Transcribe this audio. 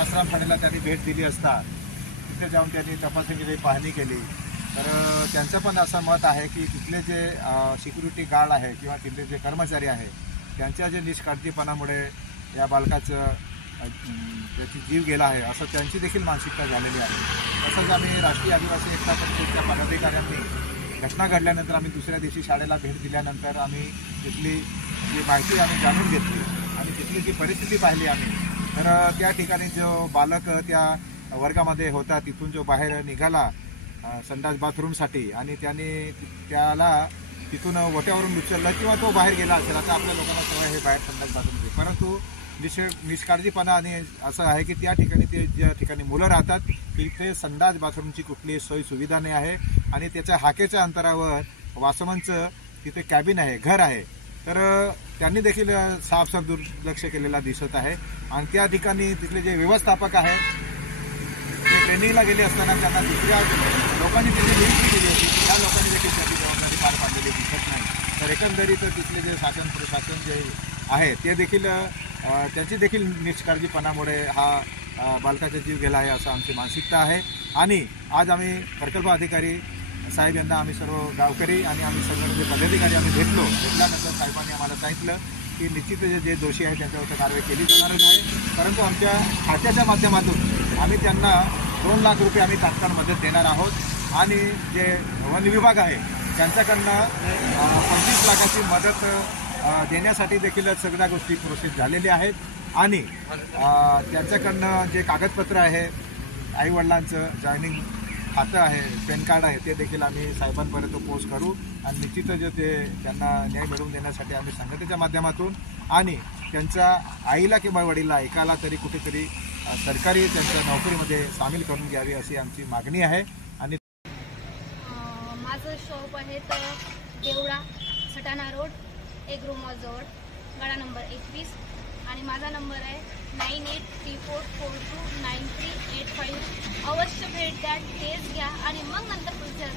आश्रमशाळेला त्यांनी भेट दिली असता तिथे जाऊन त्यांनी तपासणी केली, पाहणी केली, तर त्यांचं पण असं मत आहे की तिथले जे सिक्युरिटी गार्ड आहे किंवा तिथले जे कर्मचारी आहे त्यांच्या जे निष्काळजीपणामुळे या बालकाचं त्याची जीव गेला आहे असं त्यांची देखील मानसिकता झालेली आहे। तसंच आम्ही राष्ट्रीय आदिवासी एकता परिषदेच्या पदाधिकाऱ्यांनी घटना घडल्यानंतर आम्ही दुसऱ्या दिवशी शाळेला भेट दिल्यानंतर आम्ही तिथली जी माहिती आम्ही जाणून घेतली आणि तिथली जी परिस्थिती पाहिली आम्ही, तर त्या ठिकाणी जो बालक त्या वर्गामध्ये होता तिथून जो बाहेर निघाला संडास बाथरूमसाठी आणि त्याला तिथून वट्यावरून उचललं किंवा तो बाहेर गेला असेल, आता आपल्या लोकांना सवय आहे बाहेर संडास बाथरूममध्ये, परंतु निष्काळजीपणा आणि असं आहे की त्या ठिकाणी ते ज्या ठिकाणी मुलं राहतात तिथे संडास बाथरूमची कुठली सोयी सुविधा नाही आहे आणि त्याच्या हाकेच्या अंतरावर वासमनचं तिथे कॅबिन आहे, घर आहे, तर त्यांनी देखील साफसाफ दुर्लक्ष केलेला दिसत आहे। आणि त्या ठिकाणी तिथले जे व्यवस्थापक आहेत ते ट्रेनिंगला गेले असताना त्यांना दुसऱ्या लोकांनी त्यांची नियुक्ती केली होती, त्या लोकांनी देखील त्याची जबाबदारी पार पाडलेली दिसत नाही। तर एकंदरीत तिथले जे शासन प्रशासन जे आहे ते देखील त्यांची देखील निष्काळजीपणामुळे हा बालकाचा जीव गेला आहे असं आमची मानसिकता आहे। आणि आज आम्ही प्रकल्प अधिकारी साहेब यांना आम्ही सर्व गावकरी आणि आम्ही सर्व जे पदाधिकारी आम्ही भेटल्यानंतर साहेबांनी आम्हाला सांगितलं की निश्चित जे दोषी आहे त्यांच्यावर कारवाई केली जाणारच आहे, परंतु आमच्या खात्याच्या माध्यमातून आम्ही त्यांना 2 लाख रुपये आम्ही तात्काळ मदत देणार आहोत आणि जे वन विभाग आहे त्यांच्याकडनं 25 लाखाची मदत देण्यासाठी देखील सगळ्या गोष्टी प्रोसेस झालेल्या आहेत आणि त्यांच्याकडनं जे कागदपत्र आहे आईवडिलांचं जॉईनिंग खातं आहे, पॅन कार्ड आहे, ते देखील आम्ही साहेबांपर्यंत पोस्ट करू आणि निश्चितच जे ते त्यांना न्याय मिळवून देण्यासाठी आम्ही संघटनेच्या माध्यमातून आणि त्यांच्या आईला किंवा वडीलला एकाला तरी कुठेतरी सरकारी त्यांच्या नोकरीमध्ये सामील करून घ्यावी अशी आमची मागणी आहे। आणि माझं शॉप आहे तर देवळा सटाणा रोड एक रूमजवळ गाडा नंबर 21 आणि माझा नंबर आहे 9834429385। अवश्य भेट द्या, टेस्ट घ्या आणि मग नंतर पुढच्या